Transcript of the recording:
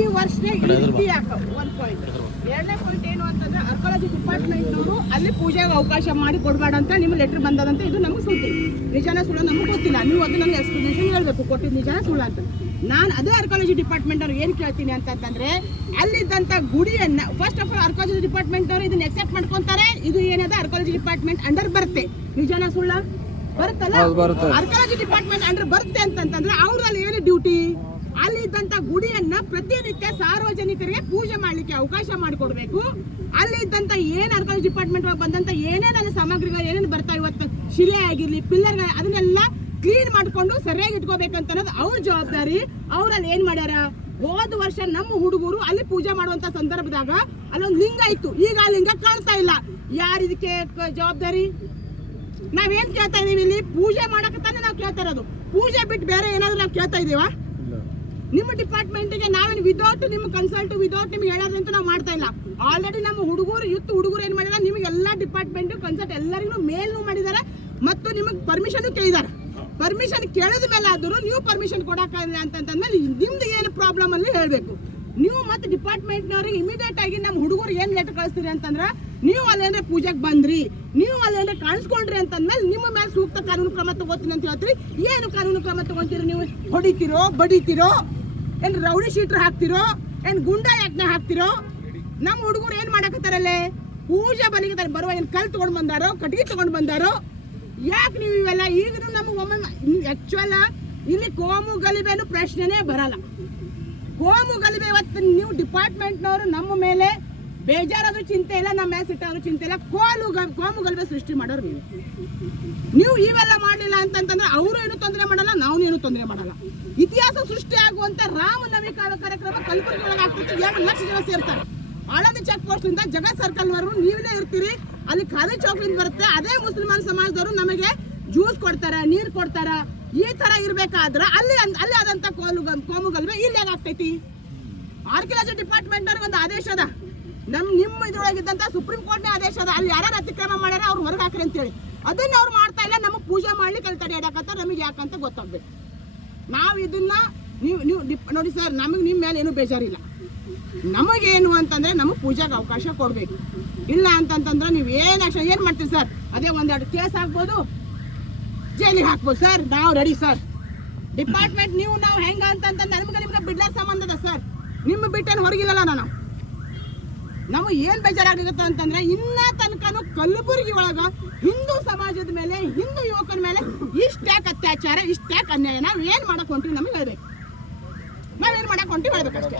ಈ ವರ್ಷನೇ ರೀತಿ ಒಂದ್ ಪಾಯಿಂಟ್ ಎರಡನೇ ಪಾಯಿಂಟ್ ಏನು ಅಂತಂದ್ರೆ ಅರ್ಕಾಲಜಿ ಡಿಪಾರ್ಟ್ಮೆಂಟ್ನವರು ಅಲ್ಲಿ ಪೂಜೆಗೆ ಅವಕಾಶ ಮಾಡಿ ಕೊಡಬೇಡ ಅಂತ ನಿಮ್ಮ ಲೆಟರ್ ಬಂದದಂತ ಇದು ನಮಗೆ ಸುದ್ದಿ ನಿಜಾನ ಸುಳ್ಳು ನಮಗೆ ಗೊತ್ತಿಲ್ಲ. ನೀವು ಅದು ನನಗೆ ಎಕ್ಸ್ಪ್ಲನೇಷನ್ ಹೇಳ್ಬೇಕು. ಕೊಟ್ಟಿದ್ದು ನಿಜಾನ ಸುಳ್ಳು ಅಂತ. ನಾನು ಅದೇ ಆರ್ಕಾಲಜಿ ಡಿಪಾರ್ಟ್ಮೆಂಟ್ ಅವ್ರು ಏನು ಕೇಳ್ತೀನಿ ಅಂತಂತಂದ್ರೆ ಅಲ್ಲಿದ್ದಂಥ ಗುಡಿಯನ್ನ first of all archaeology department ಅವರು ಇದನ್ನ ಎಕ್ಸೆಪ್ಟ್ ಮಾಡ್ಕೊಂತಾರೆ. ಇದು ಏನದ? ಆರ್ಕಾಲಜಿ ಡಿಪಾರ್ಟ್ಮೆಂಟ್ ಅಂಡರ್ ಬರುತ್ತೆ. ನಿಜಾನ ಸುಳ್ಳ? ಬರುತ್ತಲ್ಲ? ಆರ್ಕಾಲಜಿ ಡಿಪಾರ್ಟ್ಮೆಂಟ್ ಅಂಡರ್ ಬರುತ್ತೆ ಅಂತಂತಂದ್ರೆ ಅವ್ರಲ್ಲಿ ಏನು ಡ್ಯೂಟಿ ಅಲ್ಲಿ ಪ್ರತಿನಿತ್ಯ ಸಾರ್ವಜನಿಕರಿಗೆ ಪೂಜೆ ಮಾಡಲಿಕ್ಕೆ ಅವಕಾಶ ಮಾಡಿಕೊಡ್ಬೇಕು. ಅಲ್ಲಿ ಇದ್ದಂತ ಏನ್ ಆರ್ಕಾಲಜಿ ಡಿಪಾರ್ಟ್ಮೆಂಟ್ ಒಳಗೆ ಬಂದಂತ ಏನೇನ ಸಾಮಗ್ರಿಗಳು, ಏನೇನು ಬರ್ತಾ ಇವತ್ತು ಶಿಲೆ ಆಗಿರ್ಲಿ ಪಿಲ್ಲರ್ ಅದನ್ನೆಲ್ಲ ಕ್ಲೀನ್ ಮಾಡ್ಕೊಂಡು ಸರಿಯಾಗಿ ಇಟ್ಕೋಬೇಕಂತ ಅನ್ನೋದು ಅವ್ರ ಜವಾಬ್ದಾರಿ. ಅವ್ರಲ್ಲಿ ಏನ್ ಮಾಡ್ಯಾರ? ಹೋದ ವರ್ಷ ನಮ್ಮ ಹುಡುಗರು ಅಲ್ಲಿ ಪೂಜೆ ಮಾಡುವಂತ ಸಂದರ್ಭದಾಗ ಅಲ್ಲೊಂದು ಲಿಂಗ ಇತ್ತು. ಈಗ ಆ ಲಿಂಗ ಕಾಣ್ತಾ ಇಲ್ಲ. ಯಾರು ಇದಕ್ಕೆ ಜವಾಬ್ದಾರಿ? ನಾವೇನ್ ಕೇಳ್ತಾ ಇದೀವಿ ಇಲ್ಲಿ? ಪೂಜೆ ಮಾಡಕ್ಕೆ ತಾನೇ ನಾವು ಕೇಳ್ತಾ ಇರೋದು. ಪೂಜೆ ಬಿಟ್ಟು ಬೇರೆ ಏನಾದ್ರು ನಾವು ಕೇಳ್ತಾ ಇದೀವಾ? ನಿಮ್ಮ ಡಿಪಾರ್ಟ್ಮೆಂಟ್ಗೆ ನಾವೇನು ವಿದೌಟ್ ನಿಮ್ಮ ಕನ್ಸಲ್ಟ್ ವಿದೌಟ್ ನಿಮ್ಗೆ ಹೇಳೋದಂತ ನಾವು ಮಾಡ್ತಾ ಇಲ್ಲ. ಆಲ್ರೆಡಿ ನಮ್ಮ ಹುಡುಗರು ಯುತ್ ಹುಡುಗರು ಏನು ಮಾಡಿದಾರೆ, ನಿಮಗೆ ಎಲ್ಲ ಡಿಪಾರ್ಟ್ಮೆಂಟ್ ಕನ್ಸಲ್ಟ್ ಎಲ್ಲರಿಗೂ ಮೇಲ್ನು ಮಾಡಿದ್ದಾರೆ ಮತ್ತು ನಿಮಗೆ ಪರ್ಮಿಷನ್ ಕೇಳಿದ್ದಾರೆ. ಪರ್ಮಿಷನ್ ಕೇಳಿದ ಮೇಲೆ ಆದರೂ ನೀವು ಪರ್ಮಿಷನ್ ಕೊಡೋಕ್ಕಾಗಿಲ್ಲ ಅಂತಂದ್ಮೇಲೆ ನಿಮ್ದು ಏನು ಪ್ರಾಬ್ಲಮ್ ಅಲ್ಲಿ ಹೇಳಬೇಕು. ನೀವು ಮತ್ತೆ ಡಿಪಾರ್ಟ್ಮೆಂಟ್ನವ್ರಿಗೆ ಇಮಿಡಿಯೇಟ್ ಆಗಿ ನಮ್ಮ ಹುಡುಗರು ಏನು ಲೆಟರ್ ಕಳಿಸ್ತೀರಿ ಅಂತಂದ್ರೆ, ನೀವು ಅಲ್ಲೇನೇ ಪೂಜೆಗೆ ಬಂದ್ರಿ, ನೀವು ಅಲ್ಲೇನೇ ಕಾಣಿಸ್ಕೊಂಡ್ರಿ ಅಂತಂದ್ಮೇಲೆ ನಿಮ್ಮ ಮೇಲೆ ಸೂಕ್ತ ಕಾನೂನು ಕ್ರಮ ತಗೋತೀನಿ ಅಂತ ಹೇಳ್ತೀರಿ. ಏನು ಕಾನೂನು ಕ್ರಮ ತಗೊಂತೀರಿ ನೀವು? ಹೊಡಿತೀರೋ, ಬಡಿತೀರೋ? ಏನ್ ರೌಡಿ ಶೀಟ್ರ್ ಹಾಕ್ತಿರೋ? ಏನ್ ಗುಂಡಾ ಯಜ್ಞ ಹಾಕ್ತಿರೋ? ನಮ್ಮ ಹುಡುಗರು ಏನು ಮಾಡಕತ್ತಾರಲ್ಲೇ? ಪೂಜೆ ಬಲಿಗೆ ಬರುವ ಏನು ಕಲ್ ತೊಗೊಂಡು ಬಂದಾರೋ ಕಟ್ಟಿಗೆ ತೊಗೊಂಡು ಬಂದಾರೋ, ಯಾಕೆ ನೀವು ಇವೆಲ್ಲ? ಈಗ ನಮಗೆ ಒಮ್ಮೆ ಆಕ್ಚುअल ಇಲ್ಲಿ ಕೋಮು ಗಲಿಬೇನು ಪ್ರಶ್ನೆನೇ ಬರಲ್ಲ. ಕೋಮು ಗಲಿಬೆ ಇವತ್ತು ನೀವು ಡಿಪಾರ್ಟ್ಮೆಂಟ್ನವರು ನಮ್ಮ ಮೇಲೆ ಬೇಜಾರಾದ್ರೂ ಚಿಂತೆ ಇಲ್ಲ, ನಮ್ಮ ಮೇಲೆ ಸಿಟ್ಟಾದ್ರೂ ಚಿಂತೆ ಇಲ್ಲ. ಕೋಲು ಗ- ಕೋಮು ಗಲಿಬೆ ಸೃಷ್ಟಿ ಮಾಡೋರು ನೀವು. ನೀವು ಇವೆಲ್ಲ ಮಾಡಲಿಲ್ಲ ಅಂತಂತಂದ್ರೆ ಅವರು ಏನು ತೊಂದರೆ ಮಾಡಲ್ಲ ನಾವು ಏನು ತೊಂದರೆ ಮಾಡಲ್ಲ. ಇತಿಹಾಸ ಸೃಷ್ಟಿ ಆಗುವಂತ ರಾಮನವಿ ಕಾರ್ಯಕ್ರಮ ಕಲಬುರಗಿ ಒಳಗೆ ಆಗ್ತೈತಿ ಎರಡು ಲಕ್ಷ ಜನ ಸೇರ್ತಾರೆ. ಆಳಂದಿ ಚೆಕ್ ಪೋಸ್ಟ್ ಇಂದ ಜಗತ್ ಸರ್ಕಲ್ ವರೆಗೂ ನೀವೇ ಇರ್ತೀರಿ. ಅಲ್ಲಿ ಖಾಲಿ ಚೌಕಿಂದ ಬರುತ್ತೆ. ಅದೇ ಮುಸಲ್ಮಾನ್ ಸಮಾಜದವರು ನಮಗೆ ಜ್ಯೂಸ್ ಕೊಡ್ತಾರ, ನೀರು ಕೊಡ್ತಾರ. ಈ ತರ ಇರ್ಬೇಕಾದ್ರ ಅಲ್ಲಿ ಅಲ್ಲಿ ಆದಂತ ಕೋಲು ಕೋಮುಗಲ್ವೆ ಇಲ್ಲಿ ಆಗ್ತೈತಿ ಆರ್ಕಿಯಾಲಜಿ ಡಿಪಾರ್ಟ್ಮೆಂಟ್ ಒಂದು ಆದೇಶ ಅದ. ನಮ್ ನಿಮ್ಮ ಇದ್ರೊಳಗಿದ್ದಂತ ಸುಪ್ರೀಂ ಕೋರ್ಟ್ ಆದೇಶ ಅದ. ಅಲ್ಲಿ ಯಾರು ಅತಿಕ್ರಮ ಮಾಡ್ಯಾರ ಅವ್ರು ಹೊರಗೆ ಹಾಕ್ರಿ ಅಂತೇಳಿ. ಅದನ್ನ ಅವ್ರು ಮಾಡ್ತಾ ಇಲ್ಲ, ನಮಗೆ ಪೂಜೆ ಮಾಡ್ಲಿಕ್ಕೆ ಅಲ್ಲಿ ಯಾಕಂತ ನಮಗೆ ಯಾಕಂತ ಗೊತ್ತಾಗ್ಬೇಕು. ನಾವು ಇದನ್ನ ನೀವು ನೀವು ನೋಡಿ ಸರ್, ನಮಗೆ ನಿಮ್ಮ ಮೇಲೆ ಏನು ಬೇಜಾರಿಲ್ಲ. ನಮಗೇನು ಅಂತಂದ್ರೆ ನಮಗೆ ಪೂಜೆಗೆ ಅವಕಾಶ ಕೊಡಬೇಕು. ಇಲ್ಲ ಅಂತಂತಂದ್ರೆ ನೀವು ಏನು ಅಕ್ಷ ಏನು ಮಾಡ್ತೀರಿ ಸರ್? ಅದೇ ಒಂದೆರಡು ಕೇಸ್ ಆಗ್ಬೋದು, ಜೈಲಿಗೆ ಹಾಕ್ಬೋದು ಸರ್. ನಾವು ರೆಡಿ ಸರ್. ಡಿಪಾರ್ಟ್ಮೆಂಟ್, ನೀವು ನಾವು ಹೆಂಗ ಅಂತಂದ್ರೆ ನಮ್ಗೆ ನಿಮ್ಗೆ ಬಿಡ್ಲಾರ ಸಂಬಂಧ ಅದ ಸರ್. ನಿಮ್ಮ ಬಿಟ್ಟೇನು ಹೊರಗಿಲ್ಲಲ್ಲ ನಾನು. ನಮಗೆ ಏನ್ ಬೇಜಾರಾಗುತ್ತೆ ಅಂತಂದ್ರೆ ಇನ್ನ ತನಕನು ಕಲಬುರಗಿ ಒಳಗ ಹಿಂದೂ ಸಮಾಜದ ಮೇಲೆ, ಹಿಂದೂ ಯುವಕರ ಮೇಲೆ ಇಷ್ಟ್ಯಾಕ್ ಅತ್ಯಾಚಾರ, ಇಷ್ಟ್ಯಾಕ್ ಅನ್ಯಾಯ ನಾವು ಏನ್ ಮಾಡಕ್ ಹೊಂಟ್ರಿ ನಮಗೆ ಹೇಳ್ಬೇಕು. ನಾವೇನ್ ಮಾಡಕ್ ಹೊಂಟ್ರಿ ಹೇಳ್ಬೇಕಷ್ಟೇ.